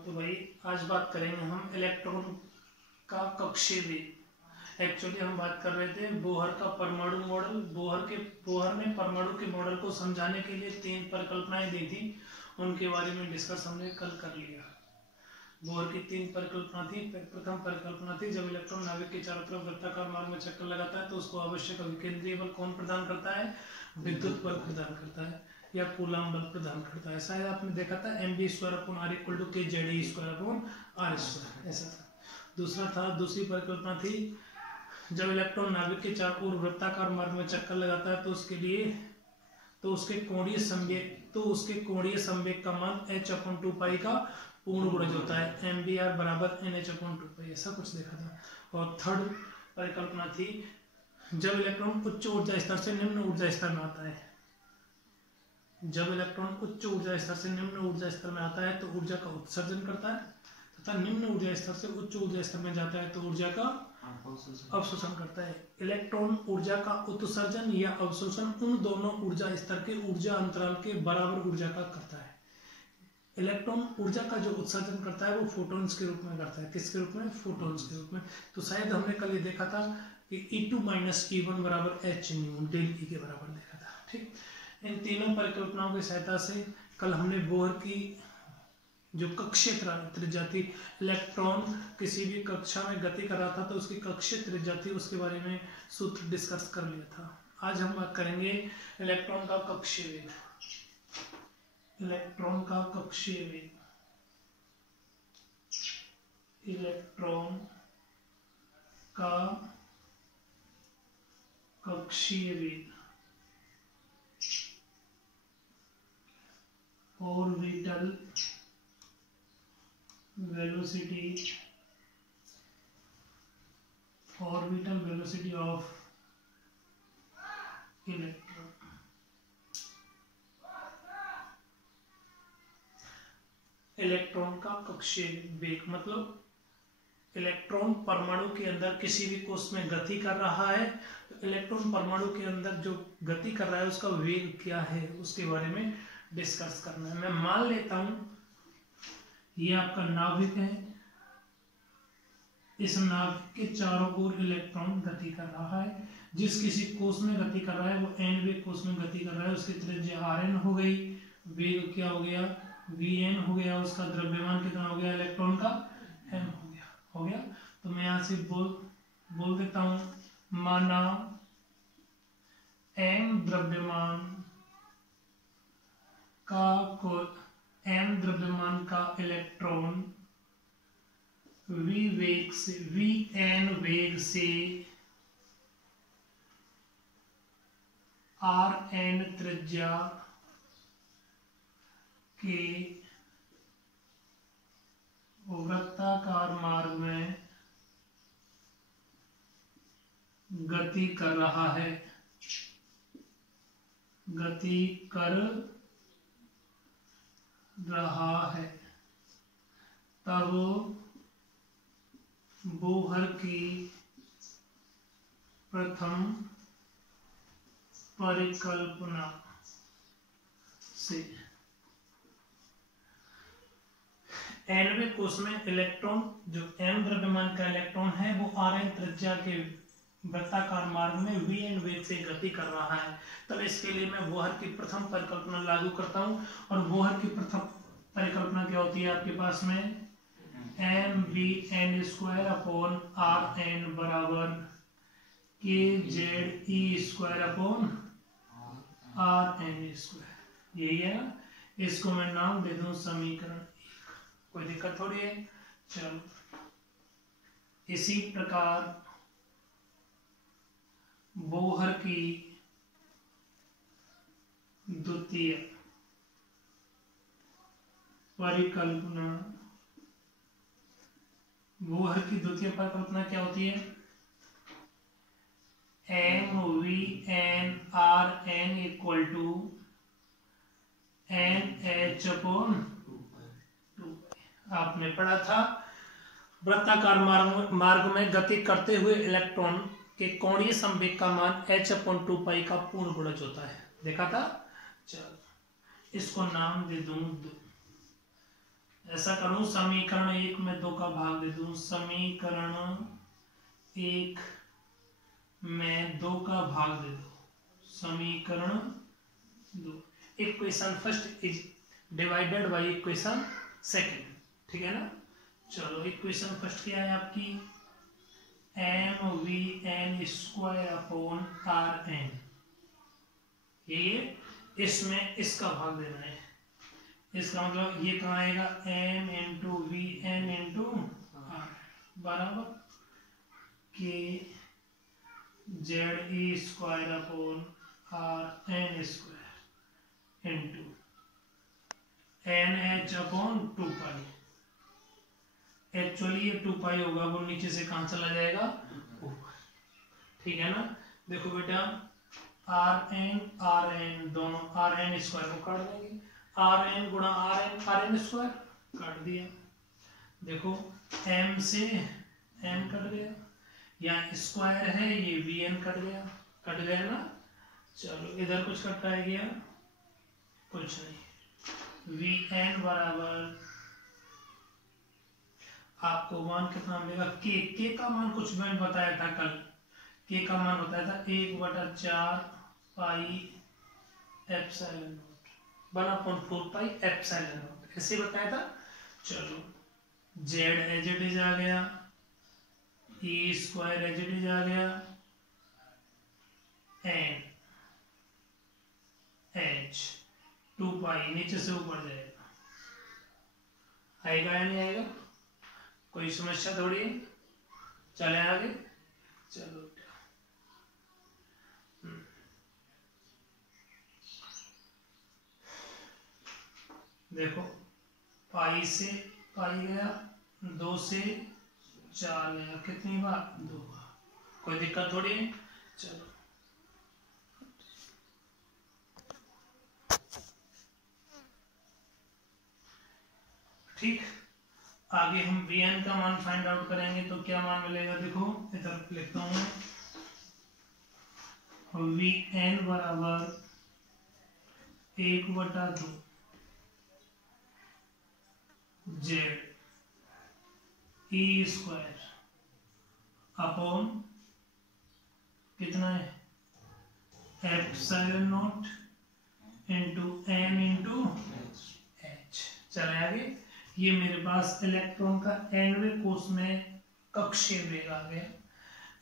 तो भाई आज बात करेंगे हम इलेक्ट्रॉन का कक्षीय वेग। एक्चुअली हम बात कर रहे थे बोहर का परमाणु मॉडल। बोहर ने परमाणु के मॉडल को समझाने के लिए 3 परिकल्पनाएं दी थी, उनके बारे में डिस्कस हमने कल कर लिया। बोहर की 3 परिकल्पना थी। प्रथम परिकल्पना थी जब इलेक्ट्रॉन नाभिक के चारों तरफ वृत्ताकार मार्ग में चक्कर लगाता है तो उसको आवश्यक अभिकेंद्रीय बल कौन प्रदान करता है? विद्युत बल प्रदान करता है या कूलम बल प्रदान करता है। शायद आपने देखा था mv²/r = kZe²/r², ऐसा था। दूसरी परिकल्पना थी जब इलेक्ट्रॉन नाभिक के चारों ओर वृत्ताकार मार्ग में चक्कर लगाता है तो उसके कोणीय संवेग का मान h/2π का पूर्ण गुणज होता है। mvr = nh/2π, ऐसा कुछ देखा था। और थर्ड परिकल्पना थी जब इलेक्ट्रॉन उच्च ऊर्जा स्तर से निम्न ऊर्जा स्तर में आता है। जब इलेक्ट्रॉन उच्च ऊर्जा स्तर से निम्न ऊर्जा स्तर में आता है तो ऊर्जा का उत्सर्जन करता है तथा निम्न ऊर्जा स्तर से उच्च ऊर्जा स्तर में जाता है तो ऊर्जा का अवशोषण करता है। इलेक्ट्रॉन ऊर्जा का उत्सर्जन या अवशोषण उन दोनों ऊर्जा स्तर के ऊर्जा अंतराल के बराबर ऊर्जा का करता है। इलेक्ट्रॉन ऊर्जा का जो उत्सर्जन करता है वो फोटॉन्स के रूप में करता है। किसके रूप में? फोटॉन्स के रूप में। तो शायद हमने कल ये देखा था कि E2 - E1 = hν ΔE के बराबर देखा था। ठीक, इन तीनों परिकल्पनाओं की सहायता से कल हमने बोहर की जो कक्षीय त्रिज्या थी, इलेक्ट्रॉन किसी भी कक्षा में गति कर रहा था तो उसकी कक्षीय त्रिज्या थी, उसके बारे में सूत्र डिस्कस कर लिया था। आज हम बात करेंगे इलेक्ट्रॉन का कक्षीय वेग। इलेक्ट्रॉन का कक्षीय वेग। इलेक्ट्रॉन का कक्षीय वेग। Orbital velocity of electron. Electron का कक्षीय वेग मतलब इलेक्ट्रॉन परमाणु के अंदर किसी भी कोश में गति कर रहा है तो इलेक्ट्रॉन परमाणु के अंदर जो गति कर रहा है उसका वेग क्या है, उसके बारे में डिस्कस करना है। मैं मान लेता हूं ये आपका नाभिक है, इस नाभिक के चारों ओर इलेक्ट्रॉन गति कर रहा है। जिस किसी कोश में गति कर रहा है वो n वेग कोश में गति कर रहा है, उसकी त्रिज्या rn हो गई, वेग क्या हो गया? vn हो गया, उसका द्रव्यमान कितना हो गया? इलेक्ट्रॉन का m हो गया। तो मैं यहां से बोल देता हूं, माना m द्रव्यमान का इलेक्ट्रॉन vn वेग से rn त्रिज्या के वृत्ताकार मार्ग में गति कर रहा है, तब बोहर की प्रथम परिकल्पना से nवें कोश में इलेक्ट्रॉन जो m द्रव्यमान का इलेक्ट्रॉन है वो rn त्रिज्या के वृत्ताकार मार्ग में vn वेग से गति कर रहा है। तब इसके लिए मैं बोहर की प्रथम परिकल्पना लागू करता हूं और बोहर की प्रथम परिकल्पना क्या होती है आपके पास में? mvn² /rn = kZe²/rn²। यही है ना। इसको मैं नाम दे दूं समीकरण 1। कोई दिक्कत थोड़ी है। चलो, इसी प्रकार बोहर की द्वितीय परिकल्पना क्या होती है? mvnrn = nh/2। आपने पढ़ा था वृत्ताकार मार्ग में गति करते हुए इलेक्ट्रॉन के कोणीय संवेग का मान h/2π का पूर्ण गुणज होता है, देखा था। चलो इसको नाम दे दूं ऐसा करूं, समीकरण 1 में 2 का भाग दे दूं, समीकरण 1 में 2 का भाग दे दो, समीकरण 2। Equation first is divided by equation second, ठीक है ना। चलो इक्वेशन फर्स्ट क्या है आपकी, mvn स्क्वायर अपॉन rn, ये इसमें इसका भाग देना है, इसका मतलब ये कहाँ आएगा, m into v n into r बराबर के जेड ई square upon r n square into n h upon 2 pi. Actually ये 2 पाई होगा, वो नीचे से कहाँ चला जाएगा ऊपर, ठीक है ना। देखो बेटा आर एन दोनों आर एन स्क्वायर को काट देंगे, आर एन गुणा आर एन स्क्वायर काट दिया। देखो एम से एम कट गया, यहाँ स्क्वायर है, ये वी एन कट गया ना। चलो इधर कुछ कटा है गया, कुछ नहीं। वी एन बराबर आपको मान कितना मिलेगा, के का मान कुछ मैंने बताया था कल, के का मान बताया था 1/4 pi epsilon not 1/4 pi epsilon not, ऐसे बताया था। चलो जेड एज इट इज आ गया, E square as it is आ गया, एन एच 2 पाई नीचे से ऊपर जाएगा, आएगा या नहीं आएगा, कोई समस्या थोड़ी है। चले आगे, चलो देखो पाई से पाई गया, 2 से 4 गया, कितनी बार 2 बार, कोई दिक्कत थोड़ी है। चलो ठीक, आगे हम Vn का मान फाइंड आउट करेंगे, तो क्या मान मिलेगा, देखो इधर लिखता हूं मैं, Vn बराबर 1/2 जेड ई स्क्वायर अपॉन कितना है epsilon naught into m into h. चले आगे, ये मेरे पास इलेक्ट्रॉन का nवें कोष में कक्षीय वेग आ गया।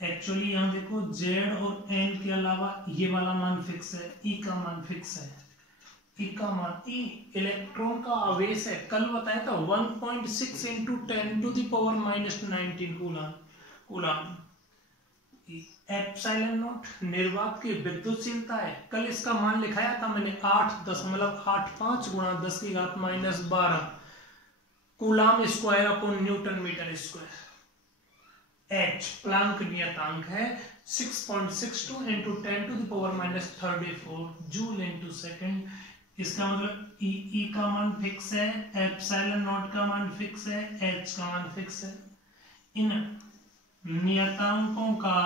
एक्चुअली यहाँ देखो z और n के अलावा ये वाला मान फिक्स है, e का मान फिक्स है, e का मान e इलेक्ट्रॉन का आवेश है, कल बताया था 1.6 इंटू 10⁻⁻19 कूलम। एप्सिलॉन नॉट निर्वात की विद्युतशीलता है, कल इसका मान लिखाया था मैंने 8.85 गुणा 10⁻⁻12 coulomb square upon newton metre square. H Planck नियतांक है 6.62 इंटू 10⁻34 जूल इंटू सेकेंड। इसका मतलब ई का मान फिक्स है, एप्सिलॉन नॉट का मान फिक्स है, एच का मान फिक्स है। इन नियतांकों का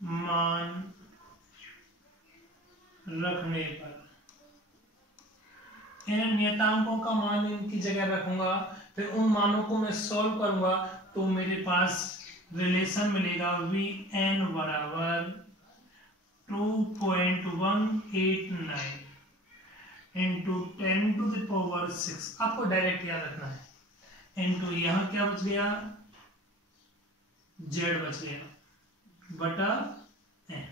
मान रखने पर, इन नियतांकों का मान इनकी जगह रखूंगा, फिर उन मानों को मैं सॉल्व करूंगा, तो मेरे पास रिलेशन मिलेगा Vn बराबर 2.189 इंटू 10⁻6, आपको डायरेक्ट याद रखना है, इंटू यहां क्या बच गया, z बच गया बटा n।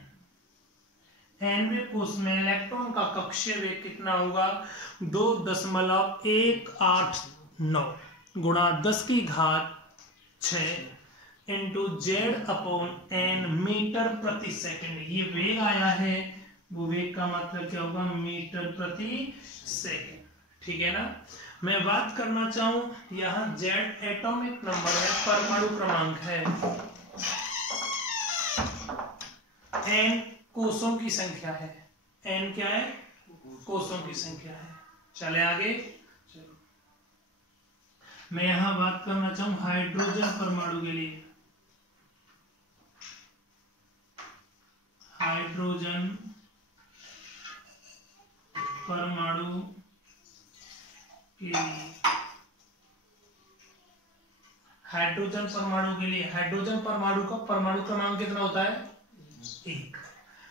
nवें कोष में इलेक्ट्रॉन का कक्षीय वेग कितना होगा, 2.189 गुणा 10⁶ into Z upon n metre प्रति सेकंड। ये वेग आया है, वो वेग का मतलब क्या होगा, मीटर प्रति सेकंड, ठीक है ना। मैं बात करना चाहूं, यहां जेड एटॉमिक नंबर है, परमाणु क्रमांक है, एन कोषों की संख्या है, एन क्या है, कोषों की संख्या है। चले आगे, चलो मैं यहां बात करना चाहूं हाइड्रोजन परमाणु के लिए, हाइड्रोजन हाइड्रोजन परमाणु के लिए, हाइड्रोजन परमाणु का परमाणु क्रमांक कितना होता है? 1।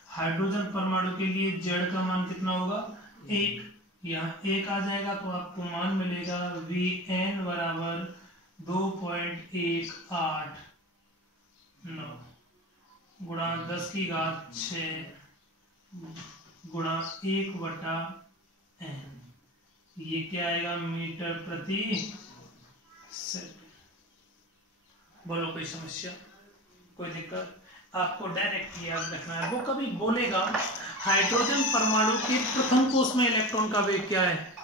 हाइड्रोजन परमाणु के लिए Z का मान कितना होगा? 1। यहाँ 1 आ जाएगा तो आपको मान मिलेगा Vn बराबर 2.189 गुणा 10⁻6 गुणा 1/n। ये क्या आएगा? मीटर प्रति सेकंड। बोलो कोई समस्या, कोई दिक्कत? आपको डायरेक्ट याद रखना है। वो कभी बोलेगा हाइड्रोजन परमाणु के प्रथम कोष में इलेक्ट्रॉन का वेग क्या है?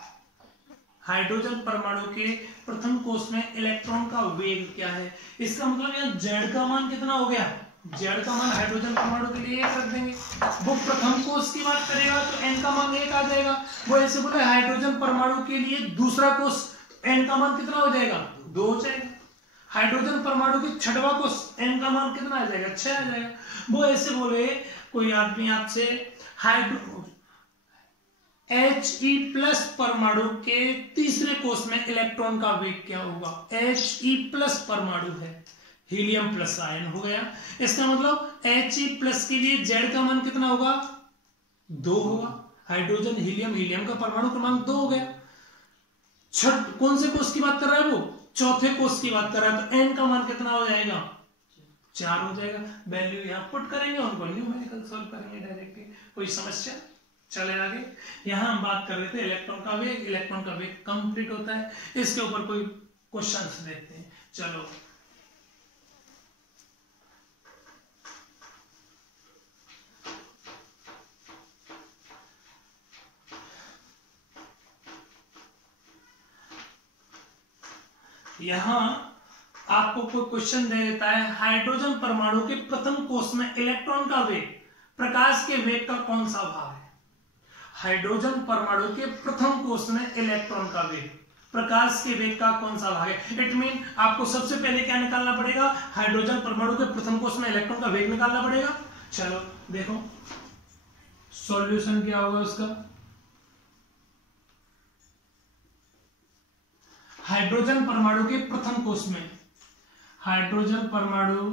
हाइड्रोजन परमाणु के प्रथम कोष में इलेक्ट्रॉन का वेग क्या है? इसका मतलब यहाँ Z का मान कितना हो गया? Z का मान हाइड्रोजन परमाणु के लिए 1 रख देंगे। वो प्रथम कोष की बात करेगा तो n का मान 1 आ जाएगा। वो ऐसे बोले हाइड्रोजन परमाणु के लिए दूसरा कोष, n का मान कितना हो जाएगा? 2 हो जाएगा। हाइड्रोजन परमाणु की छठवां कोष, n का मान कितना आ जाएगा? 6 आ जाएगा। वो ऐसे बोले कोई आदमी आपसे He+ परमाणु के तीसरे कोष में इलेक्ट्रॉन का वेग क्या होगा? He+ परमाणु है, हीलियम प्लस आयन हो गया। इसका मतलब He+ के लिए Z का मान कितना होगा? 2 होगा। हाइड्रोजन हीलियम, हीलियम का परमाणु क्रमांक 2 हो गया। कौन से कोष की बात कर रहा है वो? चौथे कोष की बात कर रहा है। तो n का मान कितना हो जाएगा? 4 हो जाएगा। वैल्यू यहाँ पुट करेंगे, उनको न्यूमेरिकल सॉल्व करेंगे डायरेक्टली। कोई समस्या? चले आगे। यहाँ हम बात कर रहे थे इलेक्ट्रॉन का वेग। इलेक्ट्रॉन का वेग कंप्लीट होता है। इसके ऊपर कोई क्वेश्चंस देखते हैं। चलो यहां आपको कोई क्वेश्चन दे देता है, हाइड्रोजन परमाणु के प्रथम कोष में इलेक्ट्रॉन का वेग प्रकाश के वेग का कौन सा भाग है? हाइड्रोजन परमाणु के प्रथम कोष में इलेक्ट्रॉन का वेग प्रकाश के वेग का कौन सा भाग है? इट मीन आपको सबसे पहले क्या निकालना पड़ेगा? हाइड्रोजन परमाणु के प्रथम कोष में इलेक्ट्रॉन का वेग निकालना पड़ेगा। चलो देखो सॉल्यूशन क्या होगा उसका। हाइड्रोजन परमाणु के प्रथम कोष में, हाइड्रोजन परमाणु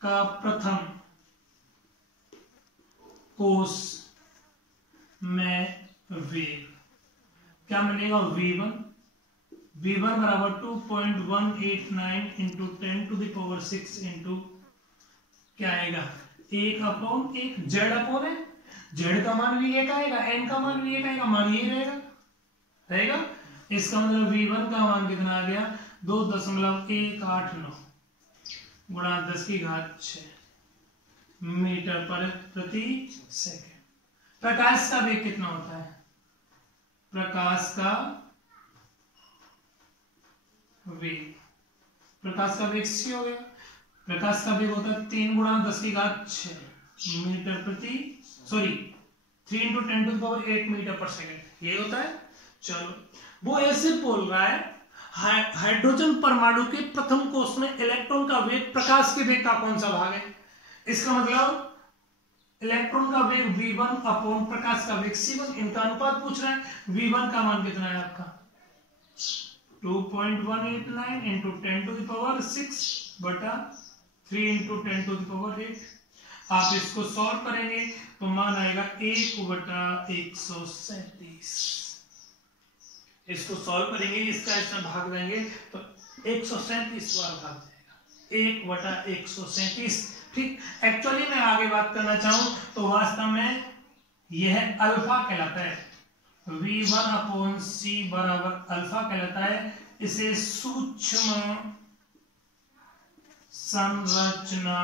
का प्रथम कोष में वेग क्या मिलेगा? V1 बराबर 2.189 इंटू 10⁻6 इंटू क्या आएगा? 1/1। Z है, Z का मान भी 1 आएगा, n का मान भी 1 आएगा, मान ये रहेगा। इसका मतलब V1 का मान कितना आ गया? 2.189 गुणा 10⁻6 मीटर प्रति सेकंड। प्रकाश का वेग कितना होता है? प्रकाश का वेग c हो गया। प्रकाश का वेग होता है 3 गुणा 10⁻6 मीटर प्रति 3 इंटू 10⁸ मीटर पर सेकंड, ये होता है। चलो वो ऐसे बोल रहा है हाइड्रोजन परमाणु के प्रथम कोष में इलेक्ट्रॉन का वेग प्रकाश के वेग का कौन सा भाग है? इसका मतलब इलेक्ट्रॉन का वेग V1 अपॉन प्रकाश का वेग C1, इनका अनुपात पूछ रहा है। V1 का मान कितना है आपका? 2.189 इंटू 10⁻6 बटा 3 इंटू 10⁸। आप इसको सॉल्व करेंगे तो मान आएगा 1/137। इसको सॉल्व करेंगे, इसका इसमें भाग देंगे तो 137 बार भाग जाएगा। 1/137। ठीक। एक्चुअली मैं आगे बात करना चाहूं तो वास्तव में यह अल्फा कहलाता है। V1/c बराबर अल्फा कहलाता है। इसे सूक्ष्म संरचना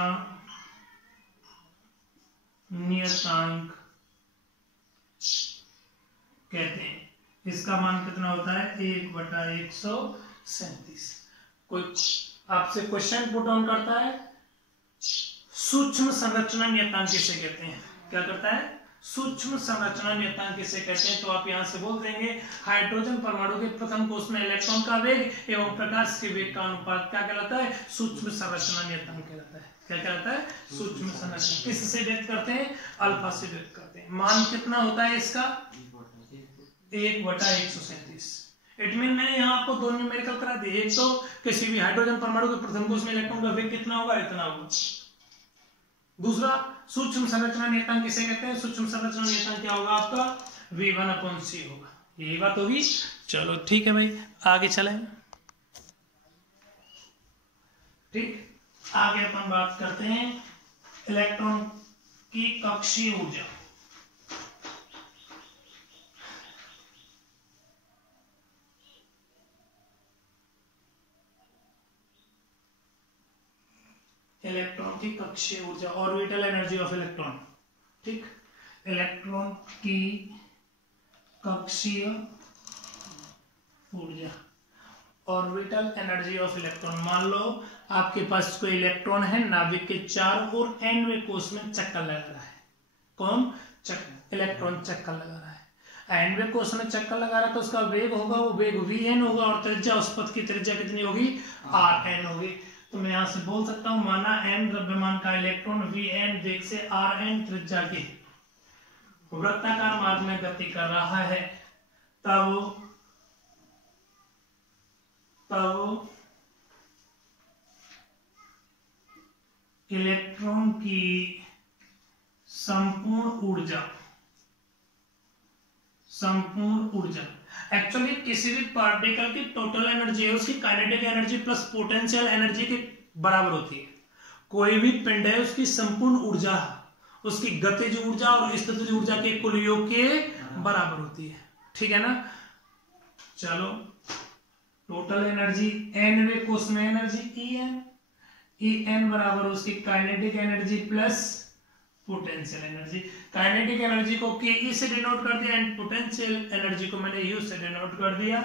नियतांक कहते हैं। इसका मान कितना होता है? 1/137। कोई आपसे क्वेश्चन पुट ऑन करता है, सूक्ष्म संरचना नियतांक किसे कहते हैं? क्या करता है? सूक्ष्म संरचना नियतांक किसे कहते हैं? तो आप यहां से बोल देंगे हाइड्रोजन परमाणु के प्रथम कोष में इलेक्ट्रॉन का वेग एवं प्रकाश के वेग का अनुपात क्या कहलाता है? सूक्ष्म संरचना नियतांक कहलाता है। क्या कहलाता है? सूक्ष्म संरचना। किससे व्यक्त करते हैं? अल्फा से व्यक्त करते हैं। मान कितना होता है इसका? 1/137। इट मीन मैंने यहाँ आपको दो न्यूमेरिकल करा दिए। एक तो किसी भी हाइड्रोजन परमाणु के प्रथम कोश में इलेक्ट्रॉन का वेग कितना होगा, इतना होगा। दूसरा सूक्ष्म संरचना नियतांक किसे कहते हैं, सूक्ष्म संरचना नियतांक क्या होगा आपका, V1/c होगा। यही बात होगी। चलो ठीक है भाई, आगे चलें। ठीक, आगे अपन बात करते हैं इलेक्ट्रॉन की कक्षीय ऊर्जा। इलेक्ट्रॉन की कक्षीय ऊर्जा, ऑर्बिटल एनर्जी ऑफ इलेक्ट्रॉन। ठीक, इलेक्ट्रॉन की कक्षीय ऊर्जा, ऑर्बिटल एनर्जी ऑफ इलेक्ट्रॉन। मान लो आपके पास कोई इलेक्ट्रॉन है, नाभिक के चारों ओर nवें कोश में चक्कर लगा रहा है। कौन चक्कर, इलेक्ट्रॉन चक्कर लगा रहा है। nवें कोश में चक्कर लगा रहा है तो उसका वेग होगा, वो वेग vn होगा, और त्रिज्या, उस पथ की त्रिज्या कितनी होगी, rn होगी। तो मैं यहां से बोल सकता हूं, माना n द्रव्यमान का इलेक्ट्रॉन vn वेग से rn त्रिज्या के वृत्ताकार मार्ग में गति कर रहा है, तब इलेक्ट्रॉन की संपूर्ण ऊर्जा एक्चुअली किसी भी पार्टिकल की टोटल एनर्जी है उसकी kinetic energy plus potential energy के बराबर होती है। कोई भी पिंड है उसकी संपूर्ण ऊर्जा उसकी गतिज ऊर्जा और स्थितिज ऊर्जा के कुल योग के बराबर होती है। ठीक है ना। चलो, टोटल एनर्जी nवें कोश में एनर्जी En बराबर उसकी kinetic energy plus potential energy. Kinetic energy को ke से डिनोट कर दिया एंड पोटेंशियल एनर्जी को मैंने u से डिनोट कर दिया।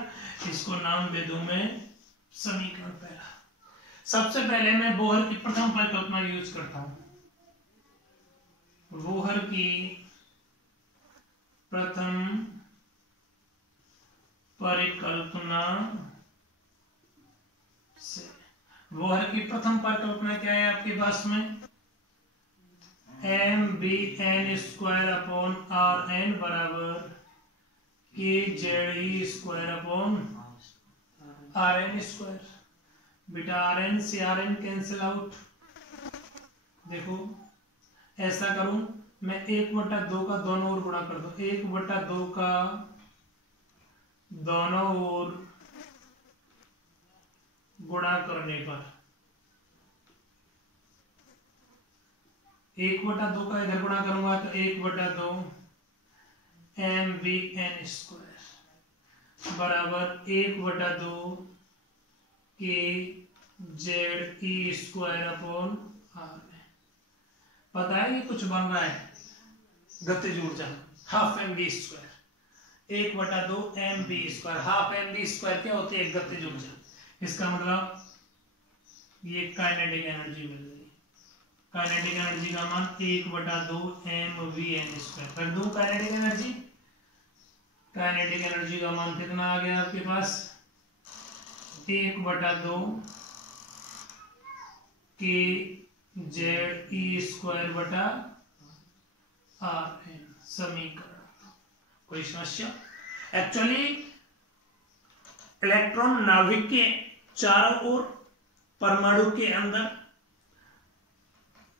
इसको नाम दे दूं मैं समीकरण पहला। सबसे पहले मैं बोहर की प्रथम परिकल्पना यूज करता हूं। बोहर की प्रथम परिकल्पना से, बोहर की प्रथम परिकल्पना क्या है आपके पास में, mBn² बराबर kZe²/Rn²। बेटा Rn से Rn कैंसिल आउट। देखो ऐसा करूं मैं 1/2 का दोनों ओर गुणा कर दो, 1/2 का दोनों ओर गुणा करने पर 1/2 का इधर गुणा करूंगा तो 1/2 mBn² बराबर 1/2 kZe²/Rn। पता है ये कुछ बन रहा है, गतिज ऊर्जा ½ mv², 1/2 mv², ½ mv² क्या होती है, गतिज ऊर्जा। इसका मतलब ये काइनेटिक एनर्जी मिल गई। काइनेटिक एनर्जी का मान 1/2 mvn²। रख दूं काइनेटिक एनर्जी, काइनेटिक एनर्जी का मान कितना आ गया आपके पास, 1/2 kZe²/Rn। समीकरण। कोई समस्या? एक्चुअली इलेक्ट्रॉन नाभिक के चारों ओर परमाणु के अंदर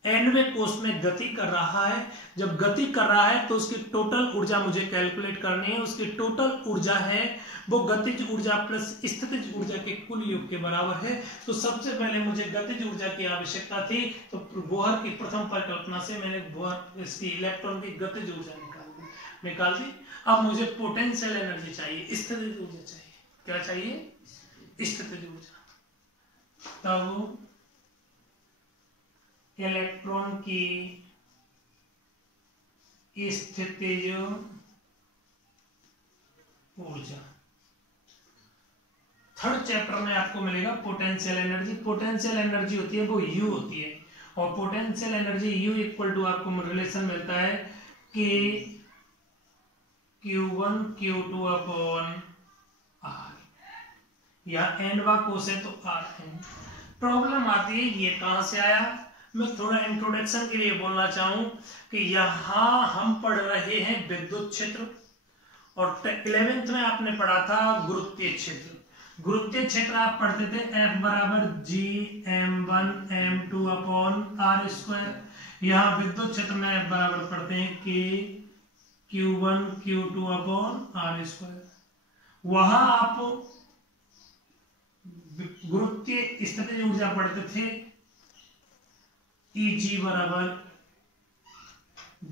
nवें कोश में गति कर रहा है। जब गति कर रहा है तो उसकी टोटल ऊर्जा मुझे कैलकुलेट करनी है। उसकी टोटल ऊर्जा है वो गतिज ऊर्जा प्लस स्थितिज ऊर्जा के कुल योग के बराबर है। तो सबसे पहले मुझे गतिज ऊर्जा की आवश्यकता थी, तो बोहर की प्रथम परिकल्पना से मैंने बोहर इसकी इलेक्ट्रॉन की गतिज ऊर्जा निकाल दी। अब मुझे पोटेंशियल एनर्जी चाहिए, स्थितिज ऊर्जा चाहिए। क्या चाहिए? स्थितिज ऊर्जा। तब इलेक्ट्रॉन की स्थितिज ऊर्जा थर्ड चैप्टर में आपको मिलेगा पोटेंशियल एनर्जी। पोटेंशियल एनर्जी होती है वो U होती है, और potential energy U equal to आपको रिलेशन मिलता है कि Q1 Q2/R, या n कोश है तो Rn। प्रॉब्लम आती है ये कहां से आया। मैं थोड़ा इंट्रोडक्शन के लिए बोलना चाहूं कि यहां हम पढ़ रहे हैं विद्युत क्षेत्र, और 11th में आपने पढ़ा था गुरुत्वीय क्षेत्र। गुरुत्वीय क्षेत्र आप पढ़ते थे F बराबर G(m1)(m2) अपॉन r²। यहाँ विद्युत क्षेत्र में F बराबर पढ़ते हैं K Q1Q2 अपॉन r²। वहां आप गुरुत्वीय स्थितिज ऊर्जा पढ़ते थे Eg बराबर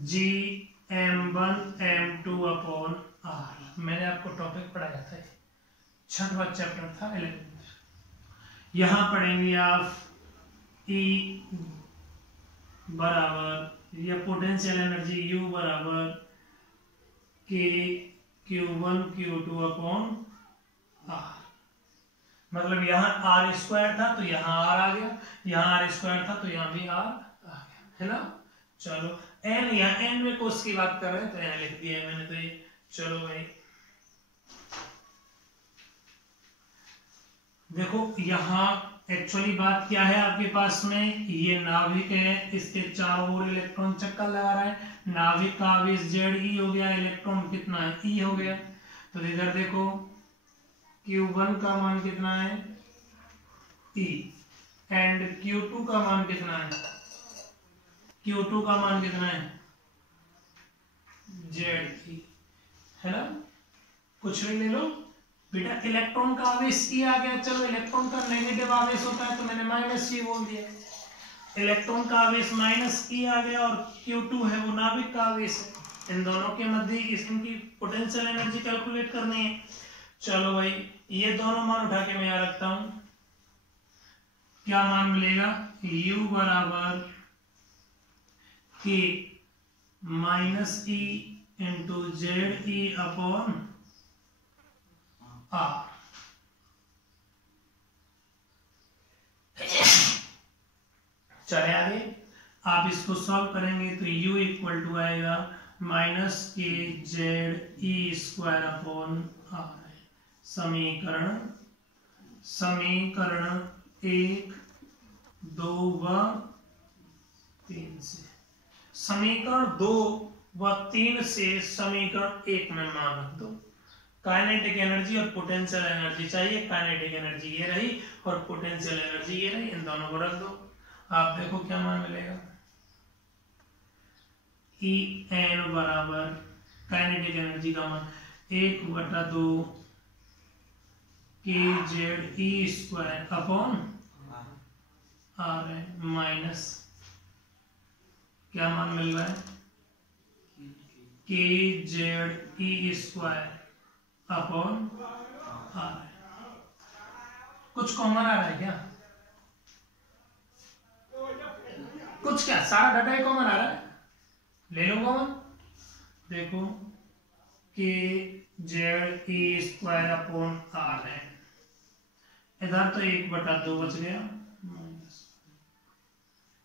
G(m1)(m2) अपॉन r। मैंने आपको टॉपिक पढ़ाया था, छठवां चैप्टर था 11th। यहां पढ़ेंगे आप E बराबर या पोटेंशियल एनर्जी U बराबर K Q1Q2 अपॉन r। मतलब यहाँ r² था तो यहाँ r आ गया, यहाँ r² था तो यहाँ भी r आ गया, है ना। चलो n, यहाँ n में कोस की बात कर रहे हैं तो यहाँ लिख दिया है मैंने, तो ये चलो भाई देखो यहाँ एक्चुअली बात क्या है आपके पास में, ये नाभिक है, इसके चारों ओर इलेक्ट्रॉन चक्कर लगा रहा है, नाभिक का आवेश Ze हो गया, इलेक्ट्रॉन कितना है E हो गया। तो इधर देखो Q1 का मान कितना है E एंड Q2 का मान कितना है, Q2 का मान कितना है Ze, है ना। कुछ भी ले लो बेटा, इलेक्ट्रॉन का आवेश E आ गया, चलो इलेक्ट्रॉन का नेगेटिव आवेश होता है तो मैंने -E बोल दिया। इलेक्ट्रॉन का आवेश -E आ गया और Q2 है वो नाभिक का आवेश है, इन दोनों के मध्य इनकी पोटेंशियल एनर्जी कैलकुलेट करनी है। चलो भाई ये दोनों मान उठा के मैं यहाँ रखता हूं, क्या मान मिलेगा U बराबर K -E into Ze upon r। चले आगे, आप इसको सॉल्व करेंगे तो U इक्वल टू आएगा -KZe² अपॉन r। समीकरण 1, 2 व 3 से, समीकरण 2 व 3 से समीकरण 1 में मान रख दो। काइनेटिक एनर्जी और पोटेंशियल एनर्जी चाहिए, काइनेटिक एनर्जी ये रही और पोटेंशियल एनर्जी ये रही, इन दोनों को रख दो। आप देखो क्या मान मिलेगा, En बराबर काइनेटिक एनर्जी का मान 1/2 KZe² अपॉन r है, माइनस क्या मान मिल रहा है KZe² अपॉन r। कुछ कॉमन आ रहा है क्या, कुछ क्या, सारा डाटा ही कॉमन आ रहा है, ले लो कॉमन। देखो KZe² अपॉन r है, इधर तो 1/2 बच गया,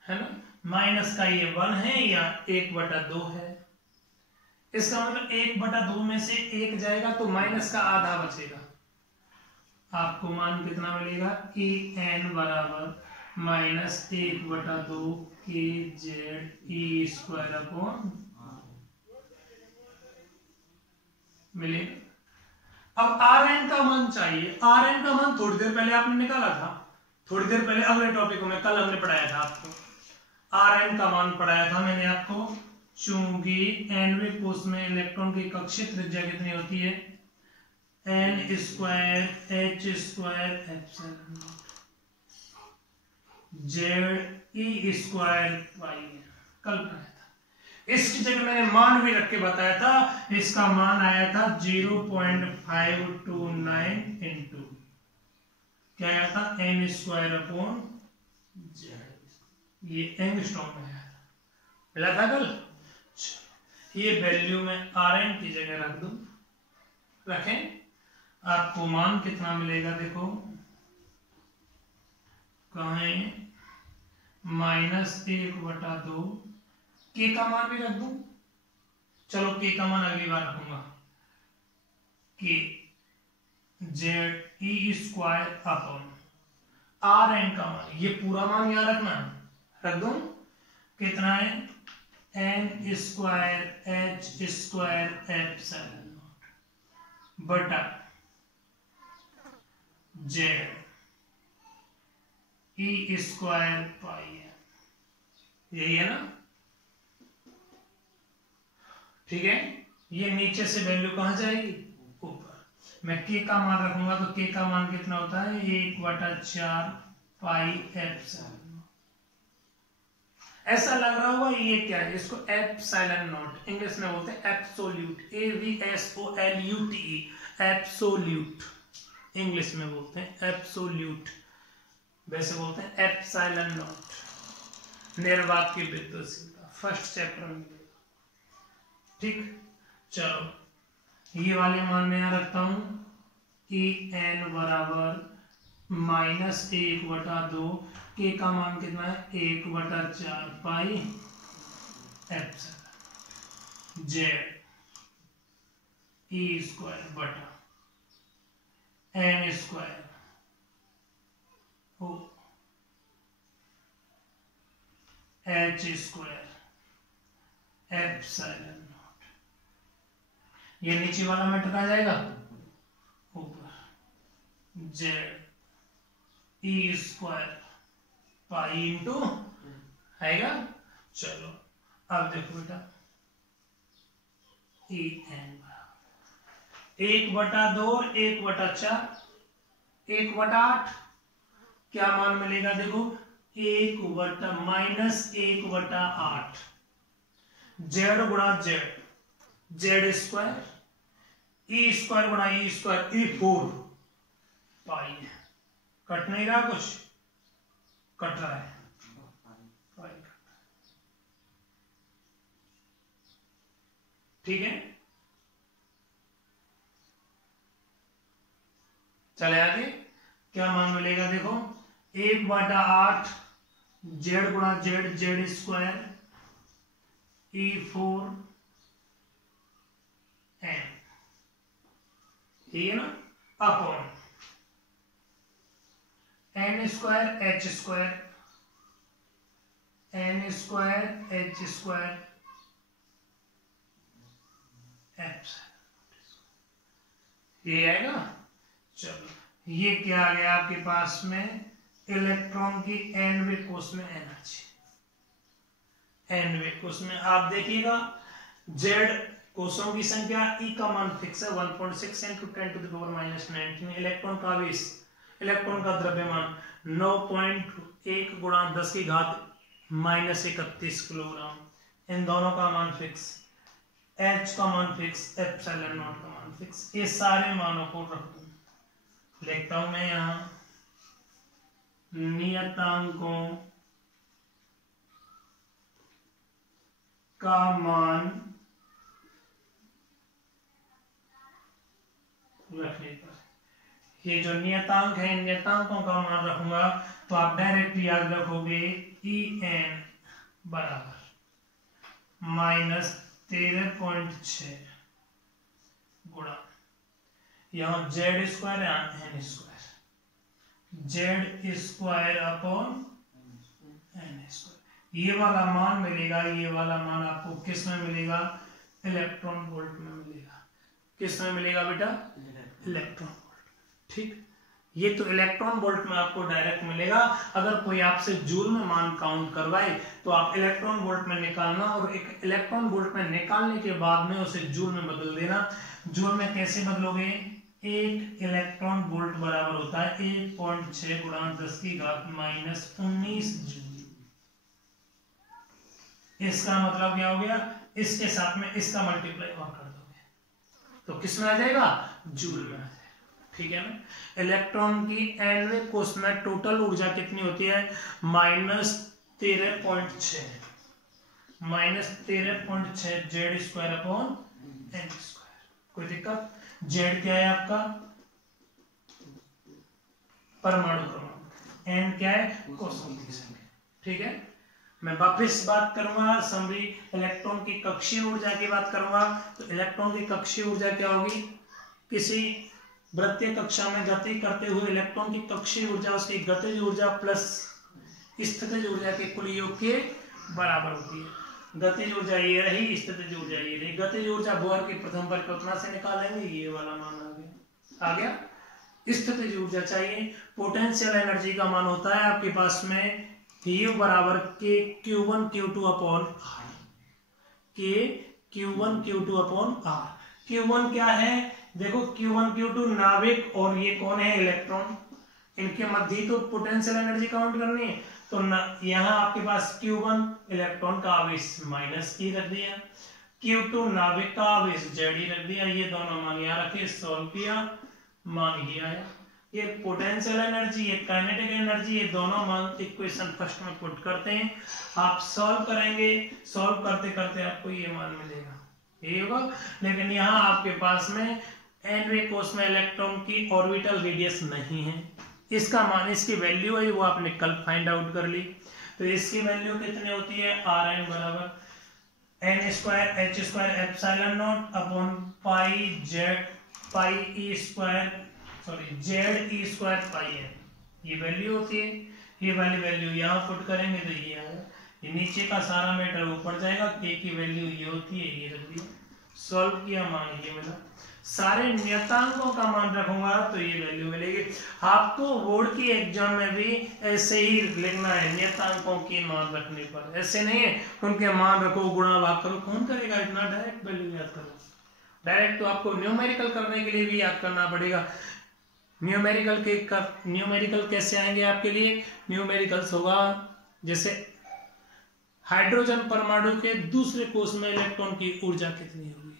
है ना, माइनस का ये 1 है या 1/2 है, इसका मतलब 1/2 में से 1 जाएगा तो माइनस का आधा बचेगा। आपको मान कितना मिलेगा En बराबर -1/2 KZe² अपॉन मिलेगा। अब Rn का मान चाहिए, Rn का मान थोड़ी देर पहले आपने निकाला था, थोड़ी देर पहले अगले टॉपिक में कल हमने पढ़ाया था आपको, Rn का मान पढ़ाया था मैंने आपको। चूंकि nवें कोष में इलेक्ट्रॉन की कक्षीय त्रिज्या कितनी होती है n² h² एप्सिलॉन Ze² पाई, कल पढ़ाया था। इसकी जगह मैंने मान भी रख के बताया था, इसका मान आया था 0.529 इंटू क्या आया था n² अपॉन z, ये एंगस्ट्रॉम में आया था, मिला था कल। ये वैल्यू में Rn की जगह रख दूं, रखें, आपको मान कितना मिलेगा देखो, कहाँ है -1/2, K का मान भी रख दूं, चलो K का मान अगली बार रखूंगा, KZe² अपॉन Rn का मान, ये पूरा मान याद रखना, रख दूं, कितना है n² h² एप्सिलॉन, बटा जेड ई स्क्वायर पाई है, यही है ना। ठीक है, ये नीचे से वैल्यू कहां जाएगी, ऊपर। मैं के का मान रखूंगा तो के का मान कितना होता है, 1/4 पाई एप्सिलॉन। ऐसा लग रहा होगा ये क्या है, इसको एप्सिलॉन नॉट इंग्लिश में बोलते हैं एब्सोल्यूट, AVSOLUTE, एब्सोल्यूट इंग्लिश में बोलते हैं एब्सोल्यूट, वैसे बोलते हैं एप्सिलॉन नॉट। निर्वात की विद्युत फर्स्ट चैप्टर में, ठीक। चलो ये वाले मान में यहां रखता हूं, EN बराबर -1/2, के का मान कितना है 1/4 पाई एप्सिलॉन जेड ई स्क्वायर बटा n स्क्वायर ओ H स्क्वायर एप्सिलॉन नॉट। ये नीचे वाला में टका जाएगा ऊपर, जेड ई स्क्वायर पाई इंटू आएगा। चलो अब देखो बेटा, EN 1/2 और 1/4, 1/8 क्या मान मिलेगा, देखो 1/-1/8 जेड गुणा Z, Z square E square गुणा ई स्क्वायर, E4 पाई। कट नहीं रहा, कुछ कट रहा है, ठीक है। चले आगे, क्या मान मिलेगा, देखो 1/8 जेड गुणा Z, Z square E4 n, ठीक है ना, upon n square h square, n square h square ये आएगा। चलो ये क्या आ गया आपके पास में, इलेक्ट्रॉन की nवे कोष में एनर्जी, nवे कोष में आप देखिएगा जेड कोषों की संख्या, ई का मान फिक्स है 1.6 × 10⁻⁻19, इलेक्ट्रॉन का आवेश, इलेक्ट्रॉन का द्रव्यमान 9.1 × 10⁻31 किलोग्राम, इन दोनों का मान फिक्स, H का मान फिक्स, एप्सिलॉन नॉट का मान फिक्स। ये सारे मानों को रख दूं, लिखता हूं मैं यहां नियतांकों का मान रखने पर, ये जो नियतांक है, नियतांकों का मान रखूंगा तो आप डायरेक्ट याद रखोगे EN बराबर -13.6 गुणा, यहां Z square n square, Z square upon N square. ये वाला मान मिलेगा, ये वाला मान आपको किस में मिलेगा, इलेक्ट्रॉन वोल्ट में मिलेगा। किस में मिलेगा बेटा, इलेक्ट्रॉन वोल्ट, ठीक। ये तो इलेक्ट्रॉन वोल्ट में आपको डायरेक्ट मिलेगा। अगर कोई आपसे जूल में मान काउंट करवाए तो आप इलेक्ट्रॉन वोल्ट में निकालना, और एक इलेक्ट्रॉन वोल्ट में निकालने के बाद में उसे जूल में बदल देना। जूल में कैसे बदलोगे, एक इलेक्ट्रॉन वोल्ट बराबर होता है 1.6 × 10⁻19 जूल। इसका मतलब क्या हो गया, इसके साथ में इसका मल्टीप्लाई और कर दोगे तो किस में आ जाएगा, जूल में आ जाएगा, ठीक है ना। इलेक्ट्रॉन की nवे कोष में टोटल ऊर्जा कितनी होती है, -13.6, -13.6 Z square upon N square. कोई दिक्कत, जेड क्या है आपका परमाणु क्रमांक, एन क्या है कोषों की संख्या, ठीक है। मैं वापस बात करूंगा समरी इलेक्ट्रॉन की कक्षीय ऊर्जा की बात करूंगा, तो इलेक्ट्रॉन की कक्षीय ऊर्जा क्या होगी, किसी वृत्तीय कक्षा में गति करते हुए इलेक्ट्रॉन की कक्षीय ऊर्जा उसकी गतिज ऊर्जा प्लस स्थितिज ऊर्जा के कुल योग के बराबर होती है। गतिज ऊर्जा ये रही, स्थितिज ऊर्जा ये रही। गतिज ऊर्जा बोहर की प्रथम परिकल्पना से निकालेंगे, ये वाला मान आ गया। स्थितिज ऊर्जा चाहिए, पोटेंशियल एनर्जी का मान होता है आपके पास में U बराबर के Q1 Q2 अपॉन R, के Q1 Q2 upon R। Q1 क्या है, देखो Q1 Q2 नाभिक और ये कौन है, इलेक्ट्रॉन, इनके मध्य तो पोटेंशियल एनर्जी काउंट करनी है। तो यहाँ आपके पास Q1 इलेक्ट्रॉन का आवेश माइनस E रख दिया, Q2 नाभिक का आवेश ZE रख दिया, ये दोनों मान यहाँ रखे, सॉल्व किया, मान ये आया। ये पोटेंशियल एनर्जी, ये काइनेटिक एनर्जी, ये दोनों मान इक्वेशन फर्स्ट में पुट करते हैं, आप सॉल्व करेंगे, सॉल्व करते करते आपको ये मान मिलेगा, ये होगा। लेकिन यहाँ आपके पास में nवे कोश में इलेक्ट्रॉन की ऑर्बिटल रेडियस नहीं है, इसका मान, इसकी वैल्यू है वो आपने कल फाइंड आउट कर ली। तो इसकी वैल्यू कितनी होती है, Rn बराबर n square h square epsilon not upon pi e square ZE square pi है, ये वैल्यू होती है। ये वाली वैल्यू यहाँ पुट करेंगे तो ये आएगा, ये नीचे का सारा मैटर ऊपर जाएगा, k की वैल्यू ये होती है, ये रख दिया, सॉल्व किया, मान ये मिला। सारे नियतांकों का मान रखूंगा तो ये वैल्यू मिलेगी। आपको बोर्ड की एग्जाम में भी ऐसे ही लिखना है, नियतांकों के मान रखने पर, ऐसे नहीं है उनके मान रखो, गुणा भाग करो, कौन करेगा इतना, डायरेक्ट वैल्यू याद करो। डायरेक्ट तो आपको न्यूमेरिकल करने के लिए भी याद करना पड़ेगा। न्यूमेरिकल कैसे आएंगे आपके लिए, न्यूमेरिकल्स होगा जैसे हाइड्रोजन परमाणु के दूसरे कोश में इलेक्ट्रॉन की ऊर्जा कितनी होगी,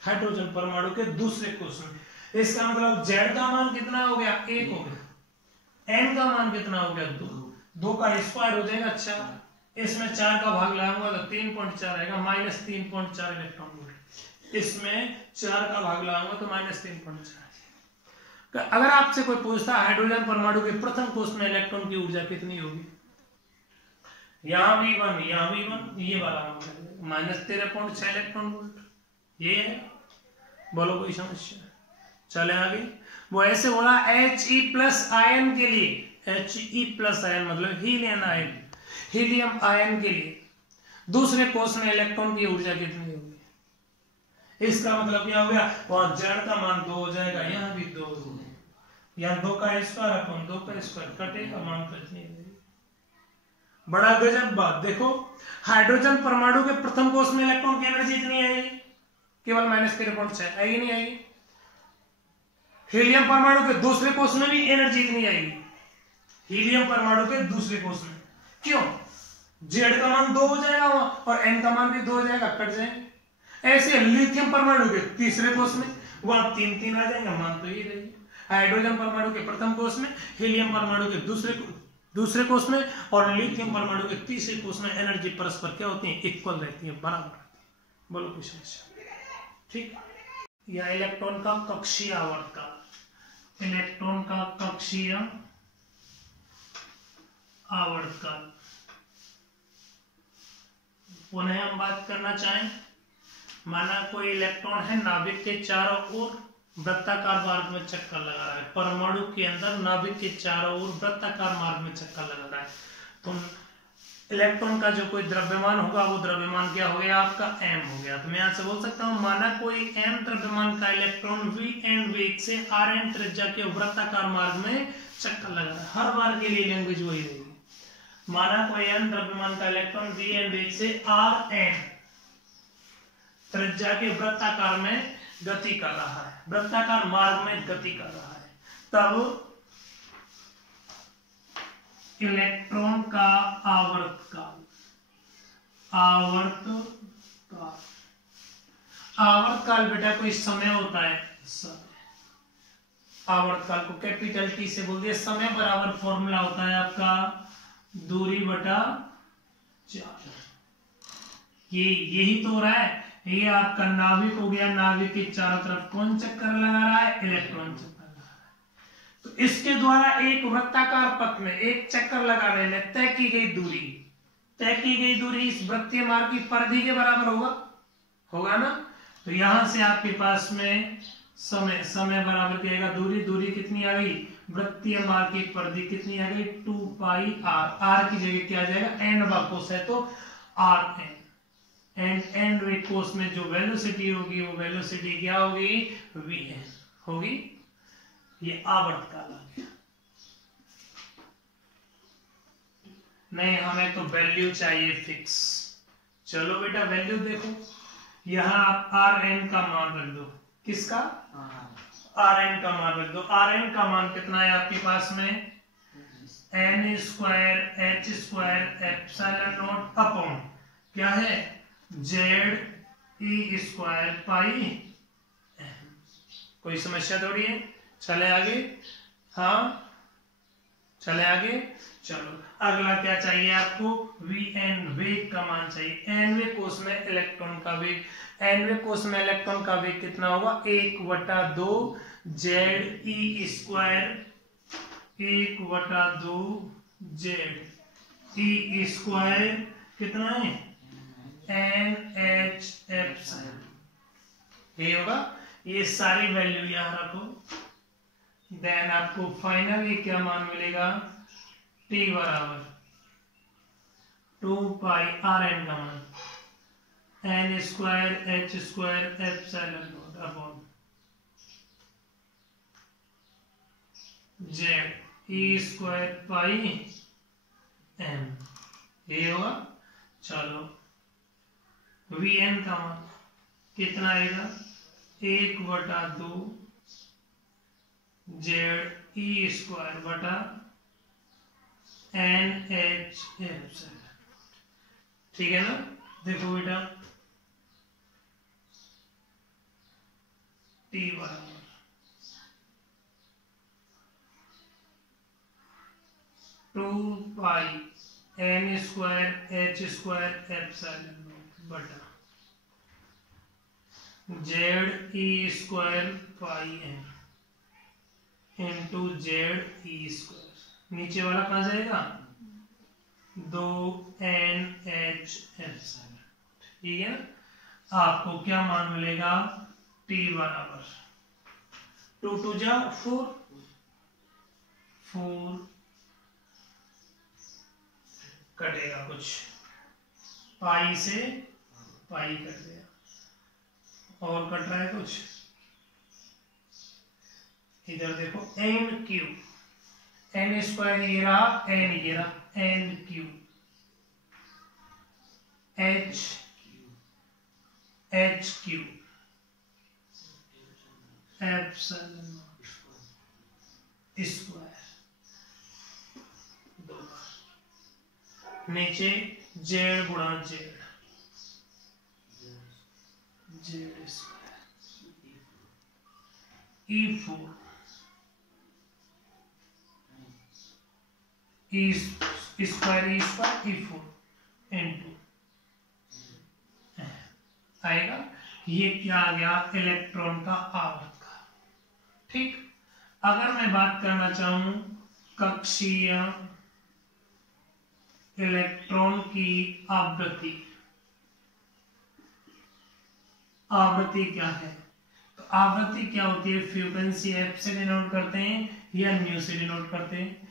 हाइड्रोजन परमाणु के दूसरे कोश में, इसका मतलब Z का मान कितना हो गया, 1 हो गया, N का मान कितना हो गया, 2 का स्क्वायर हो जाएगा 4, इसमें 4 का भाग लगाऊंगा तो 3.4 आएगा, माइनस 3.4 इलेक्ट्रॉन वोल्ट, इसमें 4 का भाग लगाऊंगा तो माइनस 3.4। अगर आपसे कोई पूछता है हाइड्रोजन परमाणु के प्रथम कोश में इलेक्ट्रॉन की ऊर्जा कितनी होगी, यहाँ V1, यहाँ V1, ये वाला माइनस 13.6 इलेक्ट्रॉन वोल्ट, ये है। बोलो कोई समस्या, चले आगे। वो ऐसे बोला He प्लस आयन के लिए, He प्लस आयन मतलब हीलियम आयन, हीलियम आयन के लिए दूसरे कोश में इलेक्ट्रॉन की ऊर्जा कितनी होगी, इसका मतलब क्या हो गया, वहां Z का मान 2 हो जाएगा, यहाँ भी 2 हो, यहाँ 2 का स्क्वायर अपन 2 का स्क्वायर कटेगा, मान कितनी है। बड़ा गजब बात, देखो हाइड्रोजन परमाणु के प्रथम कोश में इलेक्ट्रॉन की एनर्जी इतनी आएगी, केवल माइनस 13.6 आएगी, नहीं आएगी। हीलियम परमाणु के दूसरे कोश में भी एनर्जी इतनी आएगी, हीलियम परमाणु के दूसरे कोश में, क्यों, Z का मान 2 हो जाएगा और N का मान भी 2 हो जाएगा, कट जाएंगे। ऐसे लिथियम परमाणु के तीसरे कोश में वहां 3 आ जाएंगे, मान तो ये रहेगी। हाइड्रोजन परमाणु के प्रथम कोश में, हीलियम परमाणु के दूसरे कोश में और लिथियम परमाणु के तीसरे कोश में एनर्जी परस्पर क्या होती है, इक्वल रहती है, बराबर। बोलो कुछ समस्या, ठीक। या इलेक्ट्रॉन का कक्षीय आवर्तकाल, इलेक्ट्रॉन का कक्षीय आवर्तकाल पुनः हम बात करना चाहें, माना कोई इलेक्ट्रॉन है नाभिक के चारों ओर वृत्ताकार मार्ग में चक्कर लगा रहा है, परमाणु के अंदर नाभिक के चारों ओर वृत्ताकार मार्ग में चक्कर लगा रहा है, तो इलेक्ट्रॉन का जो कोई द्रव्यमान होगा वो द्रव्यमान क्या हो गया आपका, m हो गया। तो मैं यहां से बोल सकता हूं, माना कोई m द्रव्यमान का इलेक्ट्रॉन v वेग से rn त्रिज्या के वृत्ताकार मार्ग में चक्कर लगा रहा है, हर बार के लिए लैंग्वेज वही रहेगी। माना कोई m द्रव्यमान का इलेक्ट्रॉन v वेग से rn त्रिज्या के वृत्ताकार में गति कर रहा है, वृत्ताकार मार्ग में गति कर रहा है, तब इलेक्ट्रॉन का आवर्तकाल, आवर्तकाल बेटा कोई समय होता है, समय, आवर्तकाल को कैपिटल T से बोल दिया, समय बराबर फॉर्मूला होता है आपका दूरी बटा 4। यही तो हो रहा है, ये आपका नाभिक हो गया, नाभिक के चारों तरफ कौन चक्कर लगा रहा है, इलेक्ट्रॉन चक्कर लगा रहा है। तो इसके द्वारा एक वृत्ताकार पथ में एक चक्कर लगाने में तय की गई दूरी इस वृत्तीय मार्ग की परिधि के बराबर होगा ना। तो यहां से आपके पास में समय बराबर क्या आएगा, दूरी कितनी आ गई, वृत्तीय मार्ग की परिधि कितनी आ गई, 2 पाई r, r की जगह क्या आ जाएगा, n वापस है तो rn, एंड वे कोस में जो वेलोसिटी होगी वो वेलोसिटी क्या होगी, vn होगी। ये आवर्तकाल आ गया। नहीं, हमें तो वैल्यू चाहिए फिक्स। चलो बेटा वैल्यू देखो, यहां आप rn का मान रख दो। किसका? rn का मान रख दो। rn का मान कितना है आपके पास में? n square h square epsilon not upon क्या है, z e स्क्वायर पाई। कोई समस्या थोड़ी है। चले आगे। हाँ चले आगे। चलो अगला क्या चाहिए आपको? vn वेग का मान चाहिए। nवे कोस में इलेक्ट्रॉन का वेग, nवे कोस में इलेक्ट्रॉन का वेग कितना होगा? 1/2 ze स्क्वायर, 1/2 ze स्क्वायर कितना है? nh epsilon. ये होगा। ये सारी वैल्यू यहां रखो। देन आपको फाइनली क्या मान मिलेगा? t बराबर 2 पाई rn का मान n square h square epsilon not upon z e square pi m। ये होगा। चलो vn का मान कितना आएगा? 1/2 z e स्क्वायर बटा nh एप्सिलॉन। ठीक है ना? देखो बेटा t बराबर 2 pi n square h square epsilon बटा z e square pi m into Z ई स्क्वायर। नीचे वाला कहाँ जाएगा? 2nh epsilon. ठीक है ना? आपको क्या मान मिलेगा? t बराबर 2 2 जा 4, 4 कटेगा कुछ, पाई से पाई कट गया, और कट रहा है कुछ। इधर देखो एन क्यू, एन स्क्वायर ये रहा, एन ये रहा, N Q H Q epsilon square, दो बार नीचे जेड गुणा Z, Z square E4 square E4 into आएगा। ये क्या आ गया? इलेक्ट्रॉन का आवर्तकाल। ठीक। अगर मैं बात करना चाहूं कक्षीय इलेक्ट्रॉन की आवृत्ति, आवृत्ति क्या है? तो आवृत्ति क्या होती है? फ्रीक्वेंसी एफ से डिनोट करते हैं या न्यू से डिनोट करते हैं।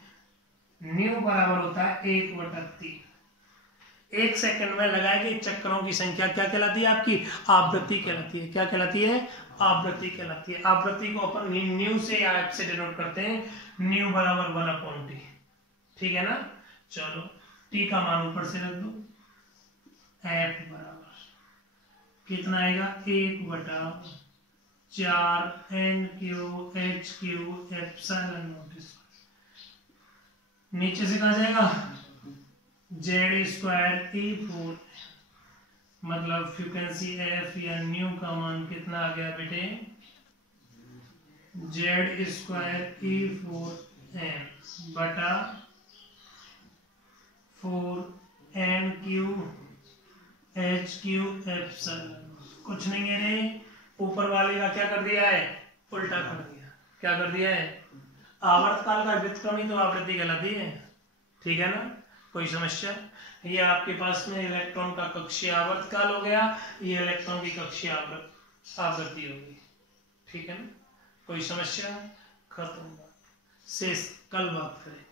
न्यू बराबर होता है 1/3। 1 सेकंड में लगाए गए चक्रों की संख्या क्या कहलाती है? आपकी आवृत्ति कहलाती है। क्या कहलाती है? आवृत्ति कहलाती है। आवृत्ति को अपन न्यू से या एफ से डिनोट करते हैं। न्यू बराबर 1/t। ठीक है ना? चलो टी का मान ऊपर से रख दो। एफ बराबर कितना आएगा? 1/4 n³ h³ एप्सिलॉन नॉट। नीचे से कहा जाएगा जेड स्क्वायर E4, मतलब फ्रीक्वेंसी एफ या न्यू का मान कितना आ गया बेटे? जेड स्क्वायर E4 बटा 4n³ h³ एप्सिलॉन। कुछ नहीं है रे, ऊपर वाले का क्या कर दिया है? उल्टा कर दिया। क्या कर दिया है? आवर्तकाल का व्युत्क्रम ही तो आवृत्ति कहलाती है। ठीक है ना? कोई समस्या? ये आपके पास में इलेक्ट्रॉन का कक्षीय आवर्तकाल हो गया, ये इलेक्ट्रॉन की कक्षीय आवृत्ति होगी। ठीक है ना? कोई समस्या? खत्म। बात शेष कल बात करें।